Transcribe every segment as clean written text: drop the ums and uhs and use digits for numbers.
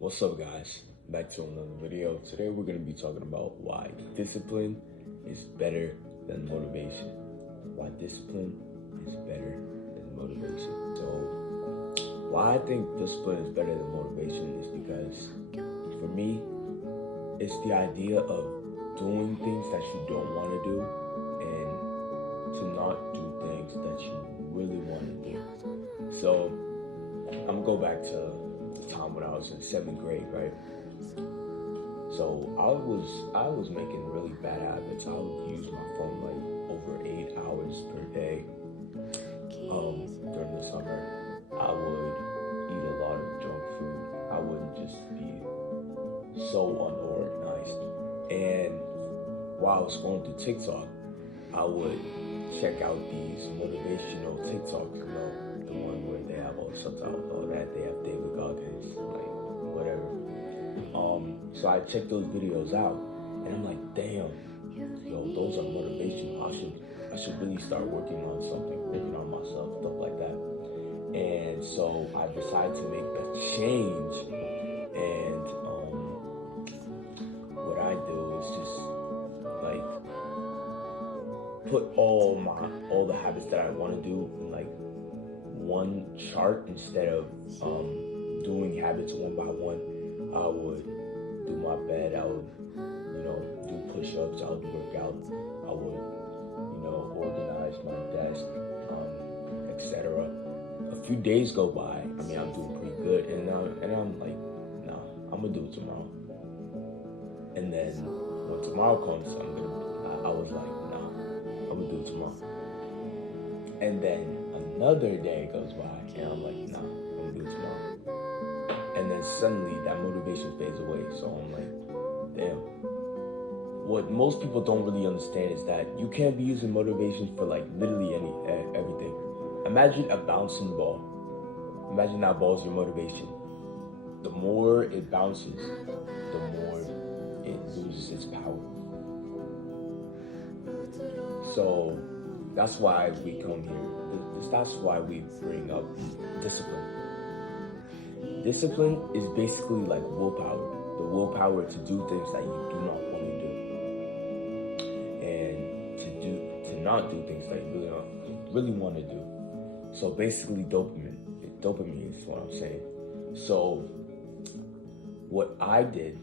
What's up, guys? Back to another video. Today we're going to be talking about why discipline is better than motivation. Why discipline is better than motivation. So, why I think discipline is better than motivation is because, for me, it's the idea of doing things that you don't want to do and to not do things that you really want to do. So, I'm going to go back to the time when I was in 7th grade, right? So I was making really bad habits. I would use my phone like over 8 hours per day. During the summer, I would eat a lot of junk food. I would just be so unorganized. And while I was going through TikTok, I would check out these motivational TikToks, the one where they have all the subtitles, all that. They have David Goggins, like whatever. So I checked those videos out, and I'm like, damn, those are motivational. I should really start working on something, working on myself, stuff like that. And so I decided to make a change. And what I do is just like put all the habits that I want to do in like one chart instead of doing habits one by one. I would do my bed, I would, do push-ups, I would work out, I would, organize my desk, etc. A few days go by, I'm doing pretty good, and I'm like, nah, I'm gonna do it tomorrow. And then when tomorrow comes, I was like, nah, I'm gonna do it tomorrow. And then another day goes by, and I'm like, nah, I'm gonna do it tomorrow. And then suddenly that motivation fades away. So I'm like, damn. What most people don't really understand is that you can't be using motivation for like literally everything. Imagine a bouncing ball. Imagine that ball is your motivation. The more it bounces, the more it loses its power. So that's why we come here. That's why we bring up discipline. Discipline is basically like willpower. The willpower to do things that you do not want to do. And to not do things that you really want to do. So basically dopamine. Dopamine is what I'm saying. So what I did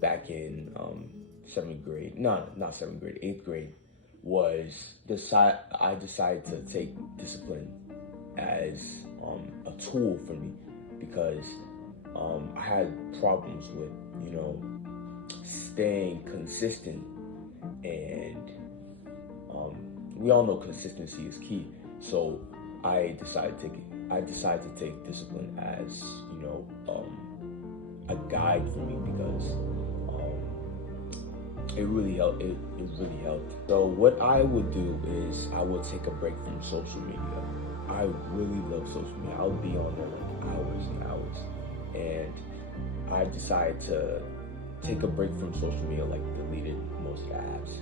back in 7th grade, not 7th grade, 8th grade, was I decided to take discipline as a tool for me, because I had problems with staying consistent, and we all know consistency is key. So I decided to take discipline as a guide for me, because it really helped. It really helped. So what I would do is I would take a break from social media. I really love social media. I'll be on there like hours and hours. And I decided to take a break from social media, like deleted most of the apps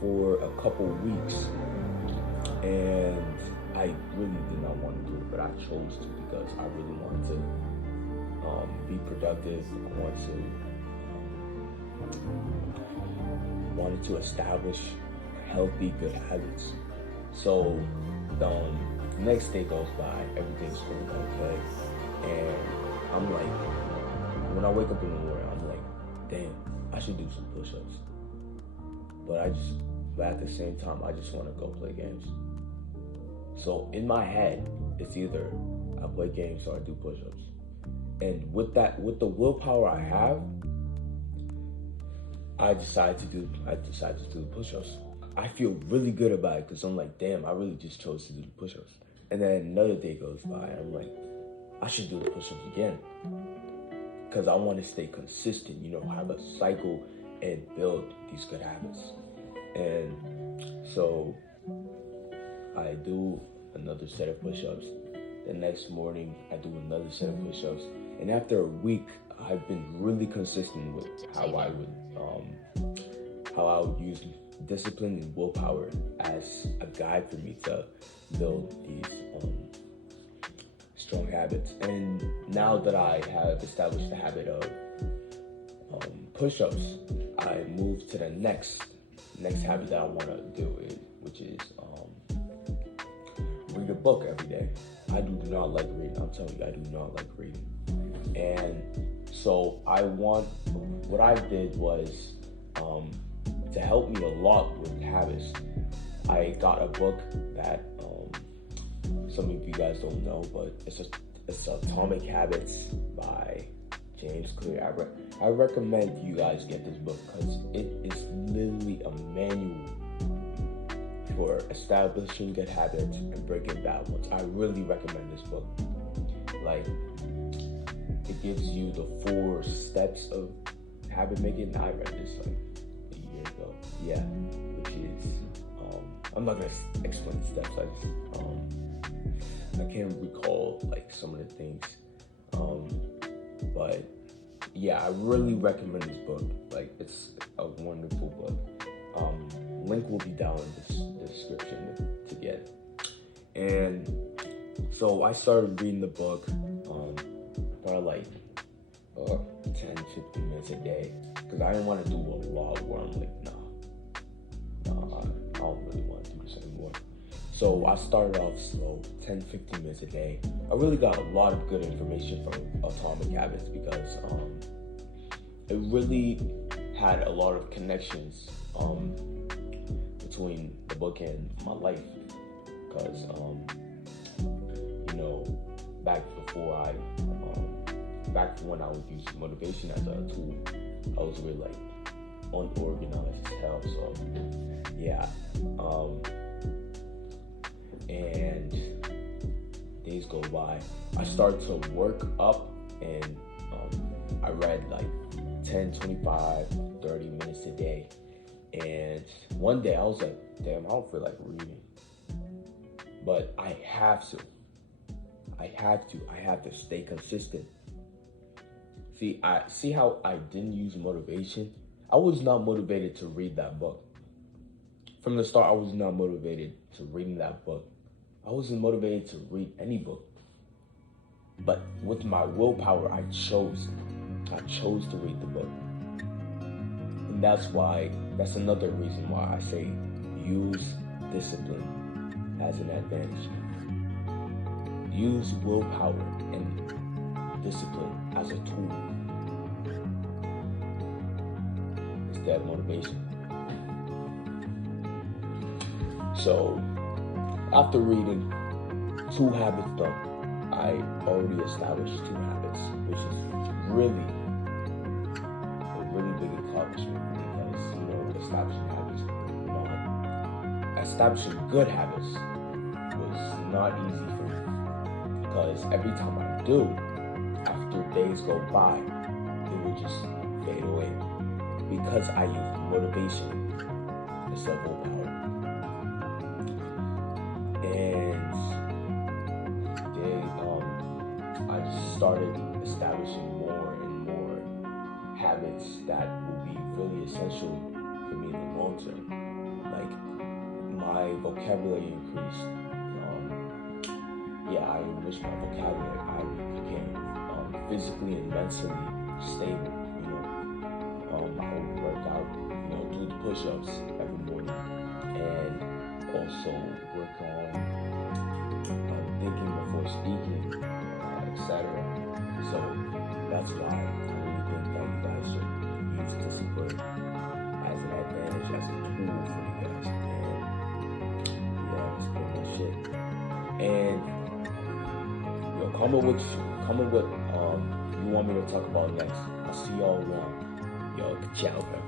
for a couple weeks. And I really did not want to do it, but I chose to, because I really wanted to be productive. I wanted to establish healthy, good habits. So the next day goes by, everything's going okay, and I'm like, when I wake up in the morning, I'm like, damn, I should do some push-ups. But at the same time, I just want to go play games. So in my head, it's either I play games or I do push-ups. And with the willpower I have, I decided to do the push-ups. I feel really good about it, because I'm like, damn, I really just chose to do the push-ups. And then another day goes by, and I'm like, I should do the push-ups again, because I want to stay consistent, have a cycle and build these good habits. And so I do another set of push-ups. The next morning, I do another set of push-ups. And after a week, I've been really consistent with how I would use discipline and willpower as a guide for me to build these strong habits. And now that I have established the habit of push-ups, I move to the next habit that I want to do, which is read a book every day. I do not like reading. I'm telling you, I do not like reading. And so what I did was, to help me a lot with habits, I got a book that some of you guys don't know, but it's Atomic Habits by James Clear. I recommend you guys get this book because it is literally a manual for establishing good habits and breaking bad ones. I really recommend this book. Like, it gives you the 4 steps of habit making. I read this like a year ago. Yeah, which is I'm not gonna explain the steps. I can't recall like some of the things, but yeah, I really recommend this book. Like, it's a wonderful book. Link will be down in the description to get. And so I started reading the book for like 10-15 minutes a day, because I didn't want to do a lot where I'm like, I don't really want to do this anymore. So I started off slow, 10-15 minutes a day. I really got a lot of good information from Atomic Habits because it really had a lot of connections between the book and my life. Because back when I would use motivation as a tool, I was really like unorganized as hell. So yeah, and days go by, I started to work up, and I read like 10, 25, 30 minutes a day. And one day I was like, damn, I don't feel like reading, but I have to stay consistent. See how I didn't use motivation? I was not motivated to read that book. From the start, I was not motivated to reading that book. I wasn't motivated to read any book. But with my willpower, I chose to read the book. And that's another reason why I say use discipline as an advantage. Use willpower and discipline as a tool instead of motivation. So after reading 2 habits done, I already established 2 habits, which is really a really big accomplishment, because establishing good habits was not easy for me, because every time I do, after days go by, it would just fade away, because I use motivation instead of willpower. And I just started establishing more and more habits that will be really essential for me in the long term. Like, my vocabulary increased. I enriched my vocabulary. I became physically and mentally stable. I would work out, do the push-ups every morning, and also work on thinking before speaking, etc. So that's why I really think that you guys should use discipline as an advantage, as a tool for you guys. And yeah, that's pretty much it. And comment what you want me to talk about next. I'll see y'all around. Ciao, bro.